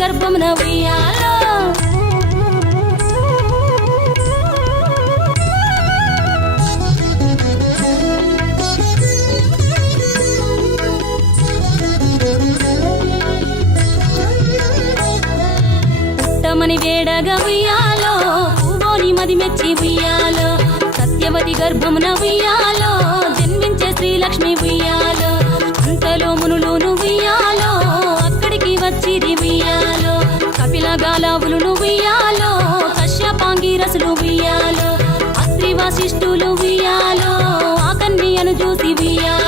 గర్భమున ఉయ్యాలో. పుట్టమని వేడగా ఉయ్యాలో పూవోని మది మెచ్చి ఉయ్యాలో సత్యవతి గర్భమున ఉయ్యాలో జన్మించే శ్రీలక్ష్మి ఉయ్యాలో. గాలావులు ఉయ్యాలో కశ్యపాంగి రసులు ఉయ్యాలో అత్రి వశిష్ఠులు ఉయ్యాలో ఆ చూసి వియాలో